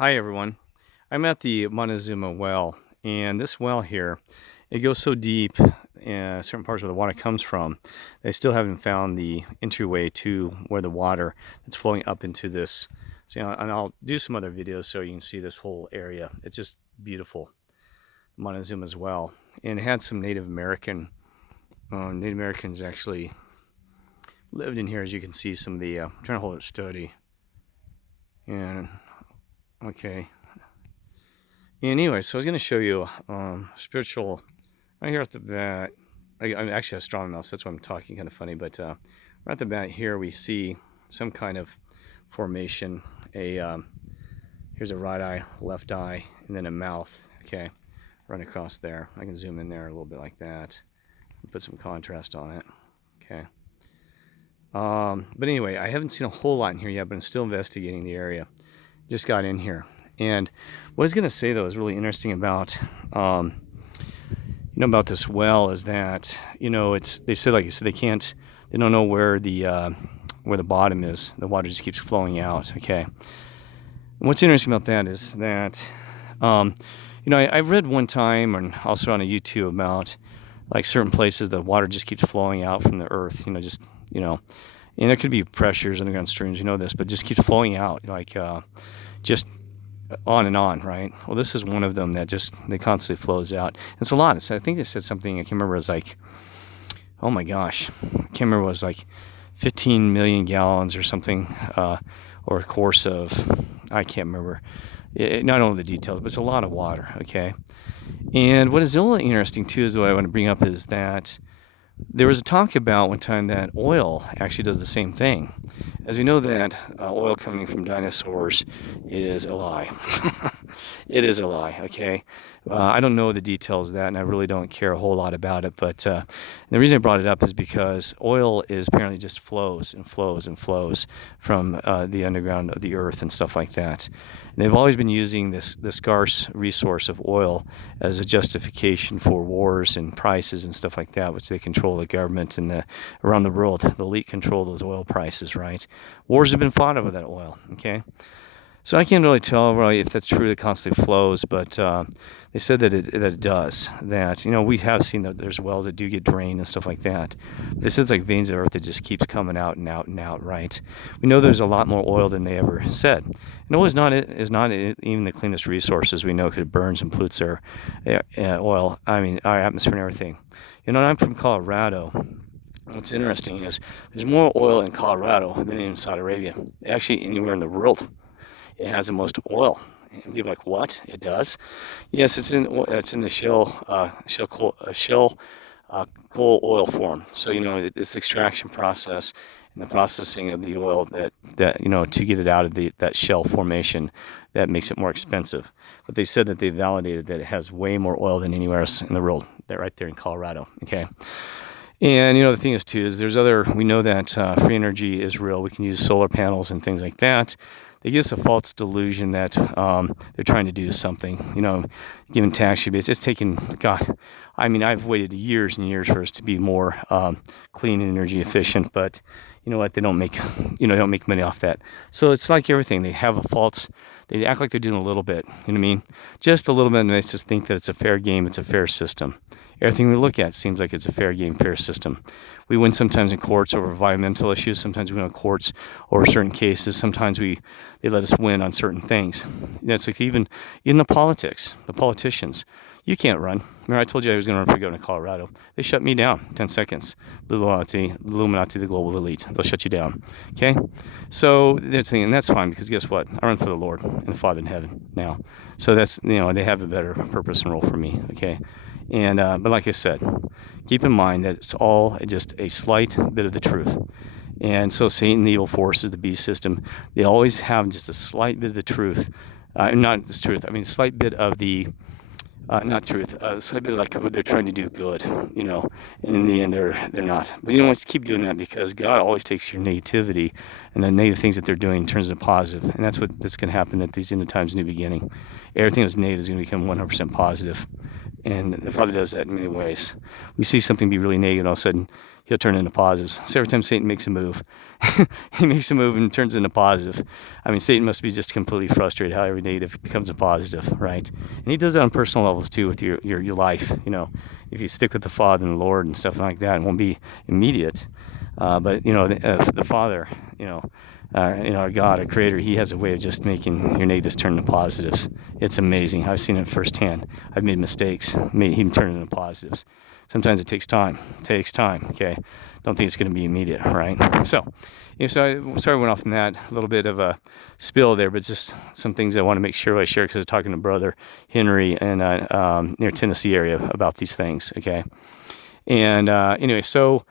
Hi everyone. I'm at the Montezuma well, and this well here, it goes so deep in certain parts where the water comes from. They still haven't found the entryway to where the water that's flowing up into this. So, and I'll do some other videos so you can see this whole area. It's just beautiful, Montezuma's well, and it had some Native Americans actually lived in here, as you can see. Some of the I'm trying to hold it steady, and okay. Anyway, so I was going to show you spiritual right here at the bat. I'm actually a strong mouse, that's why I'm talking kind of funny. But right at the bat here, we see some kind of formation. Here's a right eye, left eye, and then a mouth. Okay, run across there. I can zoom in there a little bit like that. Put some contrast on it. Okay. But anyway, I haven't seen a whole lot in here yet, but I'm still investigating the area. Just got in here. And what I was going to say, though, is really interesting about, about this well is that, they said, like you said, they don't know where the bottom is. The water just keeps flowing out. Okay. And what's interesting about that is that, I read one time and also on a YouTube about like certain places the water just keeps flowing out from the earth, and there could be pressures, underground streams, this, but just keeps flowing out, just on and on, right? Well, this is one of them that they constantly flows out. It's a lot. I think they said something, I can't remember, it was like, oh my gosh, I can't remember, it was like 15 million gallons or something, or a course of, I can't remember. I don't know the details, but it's a lot of water, okay? And what is really interesting too is what I want to bring up is that there was a talk about one time that oil actually does the same thing. As we know that oil coming from dinosaurs is a lie. It is a lie, okay? I don't know the details of that, and I really don't care a whole lot about it, but the reason I brought it up is because oil is apparently just flows and flows and flows from the underground of the earth and stuff like that. And they've always been using this scarce resource of oil as a justification for wars and prices and stuff like that, which they control the government and around the world. The elite control those oil prices, right? Wars have been fought over that oil, okay? So I can't really tell really if that's true that it constantly flows, but they said that it does. That, we have seen that there's wells that do get drained and stuff like that. This is like veins of earth that just keeps coming out and out and out, right? We know there's a lot more oil than they ever said. And oil is not even the cleanest resources we know, because it burns and pollutes our oil. I mean, our atmosphere and everything. I'm from Colorado. What's interesting is there's more oil in Colorado than in Saudi Arabia. Actually, anywhere in the world. It has the most oil. And people are like, what? It does? Yes, it's in the shale coal oil form. So it's extraction process and the processing of the oil that to get it out of that shell formation that makes it more expensive. But they said that they validated that it has way more oil than anywhere else in the world. That right there in Colorado. Okay. And the thing is too is we know that free energy is real. We can use solar panels and things like that. They give us a false delusion that they're trying to do something, given tax rebates. It's taken, God, I mean, I've waited years and years for us to be more clean and energy efficient, but you know what? They don't make money off that. So it's like everything. They act like they're doing a little bit, you know what I mean? Just a little bit, and they just think that it's a fair game, it's a fair system. Everything we look at seems like it's a fair game, fair system. We win sometimes in courts over environmental issues. Sometimes we win in courts over certain cases. Sometimes they let us win on certain things. It's like even the politicians. You can't run. Remember, I told you I was going to run for governor of Colorado. They shut me down in 10 seconds. The Illuminati, the global elite. They'll shut you down. Okay? So and that's fine, because guess what? I run for the Lord and the Father in heaven now. So that's, they have a better purpose and role for me. Okay? And but like I said, keep in mind that it's all just a slight bit of the truth. And so Satan, the evil forces, the beast system, they always have just a slight bit of the truth. Not the truth. I mean, a slight bit of the not truth. A slight bit of like they're trying to do good, and in the end they're not. But you don't want to keep doing that, because God always takes your negativity and the negative things that they're doing and turns it positive. And that's going to happen at these end of times, new beginning. Everything that's negative is going to become 100% positive. And the Father does that in many ways. We see something be really negative, and all of a sudden he'll turn into positive. So every time Satan makes a move, he makes a move and turns into positive. I mean, Satan must be just completely frustrated how every negative becomes a positive, right? And he does that on personal levels too with your life. You know, if you stick with the Father and the Lord and stuff like that, it won't be immediate. But you know, the Father, our God, our Creator, He has a way of just making your negatives turn into positives. It's amazing. I've seen it firsthand. I've made mistakes, made Him turn into positives. Sometimes it takes time. It takes time. Okay, don't think it's going to be immediate, right? So, sorry I went off on that. A little bit of a spill there, but just some things I want to make sure I share because I was talking to Brother Henry in near Tennessee area about these things. Okay, and anyway, so.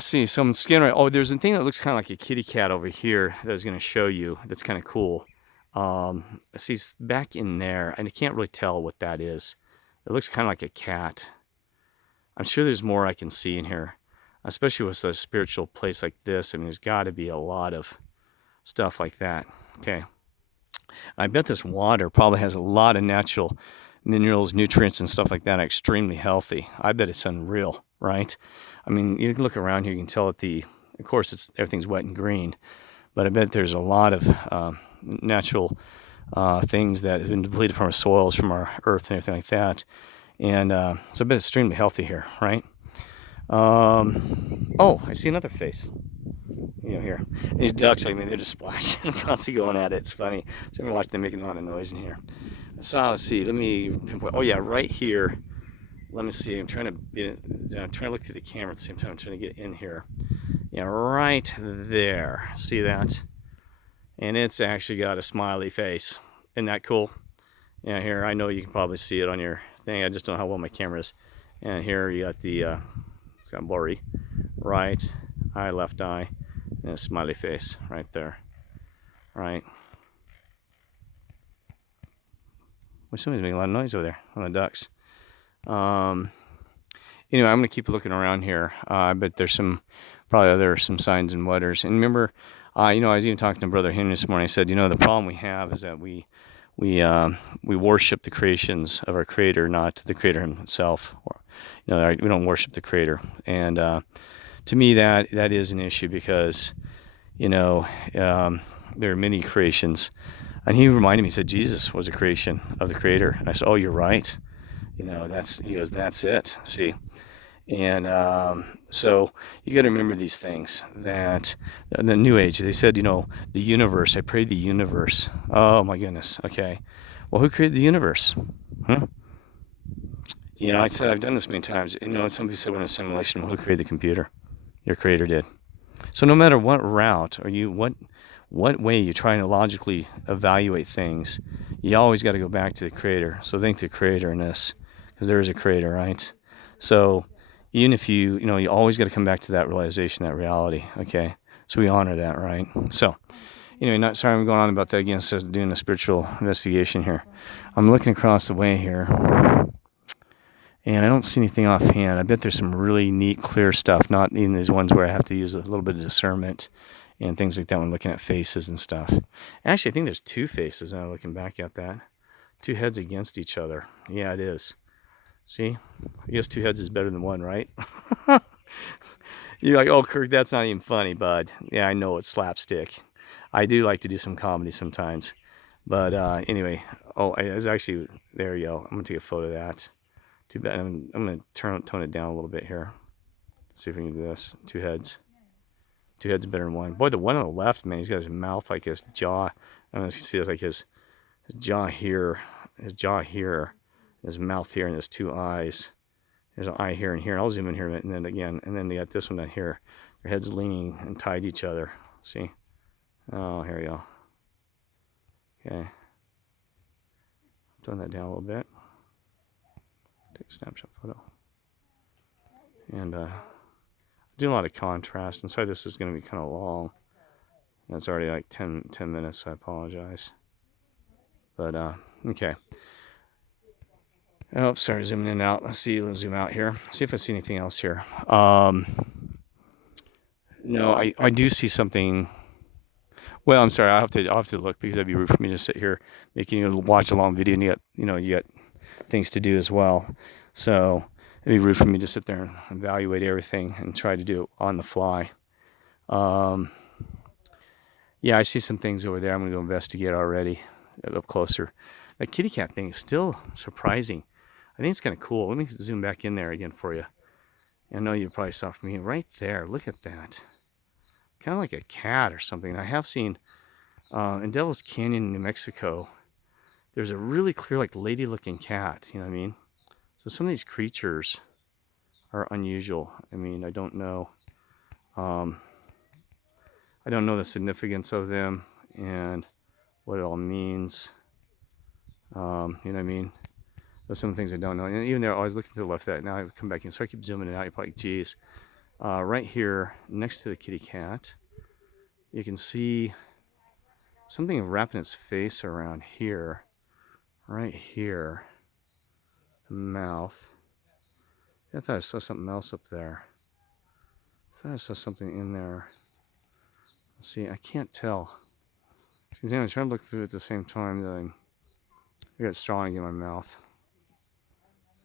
See, some skin right. Oh, there's a thing that looks kind of like a kitty cat over here that I was going to show you. That's kind of cool. See, it's back in there, and I can't really tell what that is. It looks kind of like a cat. I'm sure there's more I can see in here, especially with a spiritual place like this. I mean, there's got to be a lot of stuff like that. Okay. I bet this water probably has a lot of natural minerals, nutrients, and stuff like that. Extremely healthy. I bet it's unreal, right? I mean, you can look around here, you can tell that of course, everything's wet and green, but I bet there's a lot of natural things that have been depleted from our soils, from our earth, and everything like that. And so I bet it's extremely healthy here, right? Oh, I see another face. Here. And these ducks, I mean, they're just splashing, constantly going at it. It's funny. So I'm watching them making a lot of noise in here. So let's see. Let me pinpoint. Oh yeah, right here. Let me see. I'm trying to look through the camera at the same time. I'm trying to get in here. Yeah, right there. See that? And it's actually got a smiley face. Isn't that cool? Yeah, here. I know you can probably see it on your thing. I just don't know how well my camera is. And here you got it's got blurry. Right eye, left eye, and a smiley face right there. Right. Well, somebody's making a lot of noise over there on the ducks. Anyway, I'm going to keep looking around here. I bet there's some signs and wonders. And remember, I was even talking to Brother Henry this morning. I said, the problem we have is that we worship the creations of our Creator, not the Creator Himself. We don't worship the Creator. And to me, that is an issue because, there are many creations. And he reminded me, he said, Jesus was a creation of the Creator. And I said, oh, you're right. He goes, that's it. See? And so you got to remember these things that in the New Age, they said, the universe, I pray the universe. Oh my goodness. Okay. Well, who created the universe? I said, I've done this many times. Somebody said when a simulation, well, who created the computer? Your Creator did. So no matter what route or what way you're trying to logically evaluate things, you always got to go back to the Creator. So think the Creator in this, because there is a Creator, right? So even if you always got to come back to that realization, that reality, okay? So we honor that, right? So anyway, sorry I'm going on about that again, so doing a spiritual investigation here. I'm looking across the way here, and I don't see anything offhand. I bet there's some really neat, clear stuff, not in these ones where I have to use a little bit of discernment and things like that when looking at faces and stuff. Actually, I think there's two faces now looking back at that. Two heads against each other. Yeah, it is. See? I guess two heads is better than one, right? You're like, oh, Kirk, that's not even funny, bud. Yeah, I know it's slapstick. I do like to do some comedy sometimes. But anyway, it's actually, there you go. I'm going to take a photo of that. Too bad. I'm going to tone it down a little bit here. Let's see if we can do this. Two heads. Two heads better than one. Boy, the one on the left, man, he's got his mouth like his jaw. I don't know if you can see it, like his jaw here, his mouth here, and his two eyes. There's an eye here and here. I'll zoom in here and then again. And then they got this one down here. Their heads leaning and tied to each other. See? Oh, here we go. Okay. Tone that down a little bit. Take a snapshot photo. And do a lot of contrast. And sorry, this is going to be kind of long. That's already like 10 minutes, so I apologize. But, okay. Oh, sorry, zooming in and out. Let's see, let's zoom out here. See if I see anything else here. No, I do see something. Well, I'm sorry, I'll have to look because that'd be rude for me to sit here making you watch a long video and you got things to do as well. So it'd be rude for me to sit there and evaluate everything and try to do it on the fly. Yeah, I see some things over there. I'm going to go investigate already up closer. That kitty cat thing is still surprising. I think it's kind of cool. Let me zoom back in there again for you. I know you probably saw from me right there. Look at that. Kind of like a cat or something. I have seen in Devil's Canyon, New Mexico, there's a really clear, like, lady-looking cat. You know what I mean? So some of these creatures are unusual. I mean, I don't know. I don't know the significance of them and what it all means. You know what I mean? There's some things I don't know. And even there, I was looking to the left of that. Now I come back in. So I keep zooming in out. You're probably, geez. Right here, next to the kitty cat, you can see something wrapping its face around here. Right here. The mouth. I thought I saw something else up there. I thought I saw something in there. Let's see, I can't tell. I'm trying to look through it at the same time that I got straw in my mouth.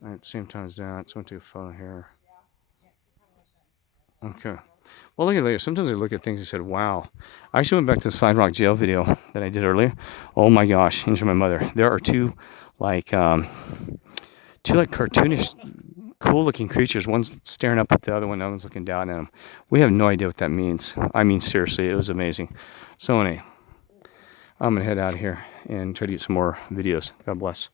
At the same time as that, so I'm going to take a photo here. Okay. Well, look at later. Sometimes I look at things and said, wow. I actually went back to the Slide Rock Jail video that I did earlier. Oh my gosh, into my mother. There are two cartoonish, cool looking creatures. One's staring up at the other one, the other one's looking down at him. We have no idea what that means. I mean, seriously, it was amazing. So anyway, I'm going to head out of here and try to get some more videos. God bless.